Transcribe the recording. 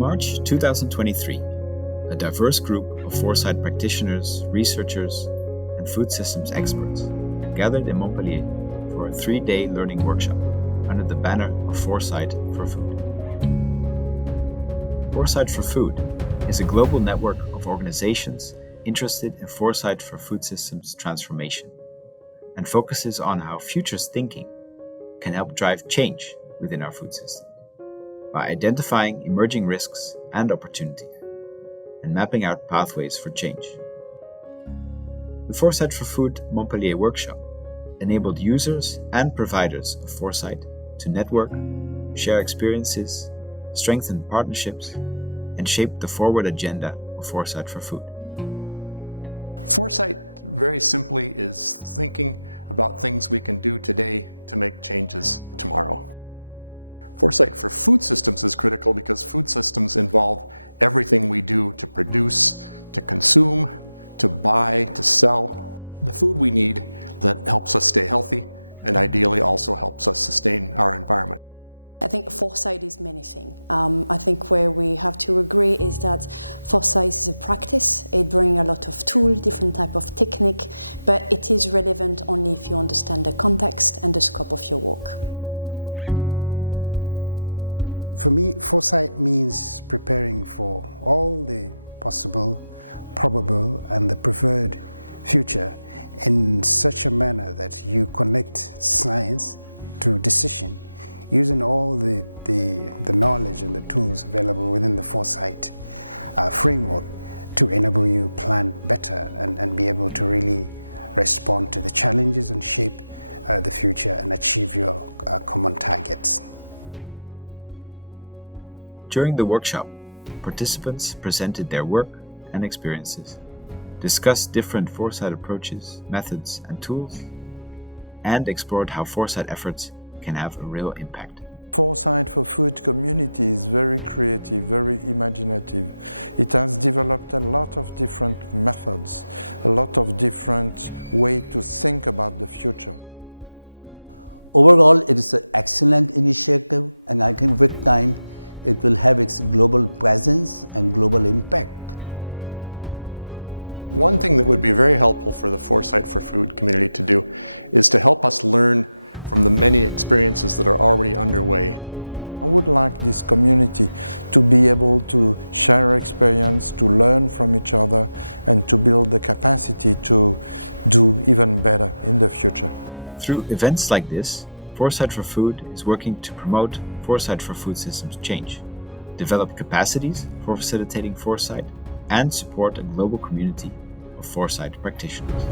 March 2023, a diverse group of Foresight practitioners, researchers, and food systems experts gathered in Montpellier for a 3-day learning workshop under the banner of Foresight for Food. Foresight for Food is a global network of organizations interested in foresight for food systems transformation and focuses on how futures thinking can help drive change within our food system by identifying emerging risks and opportunities and mapping out pathways for change. The Foresight for Food Montpellier workshop enabled users and providers of foresight to network, share experiences, strengthen partnerships, and shape the forward agenda of Foresight for Food. Foresight, very simply, is thinking about things we can do today to make changes tomorrow. Foresight for food systems is critical because food systems involve everything we do to produce, to consume, to buy, to sell the food we need that helps us stay healthy and ideally also helps us sustain our environment. I think foresight is many things. I think where we have to agree is that foresight is a practice. It brings a lot of tools, different type of technique, but it is relevant only if you understand the context and the scope of your work. For me, foresight means preparing for all the possible, probable, and the preferred future in such a manner that you connect science to decision, using all the knowledge and the tools available within the foresight framework to enable you plan better and be able to really respond to the challenges and shape the future and achieve your common targets. During the workshop, participants presented their work and experiences, discussed different foresight approaches, methods, and tools, and explored how foresight efforts can have a real impact. Foresight for Food community is very creative, very imaginative. It has developed a lot of different methods, a lot of different ways to think about the future. Overall, it is an excellent initiative, and I think with time it will have its global presence and global impact. One thing that would be very helpful for the Foresight for Food community to do is to help us learn from the many experiences that are already underway. I would like this community to be able to share experience, to learn from each other, and to build the capacity to do even better in the future. Through events like this, Foresight for Food is working to promote foresight for food systems change, develop capacities for facilitating foresight, and support a global community of foresight practitioners.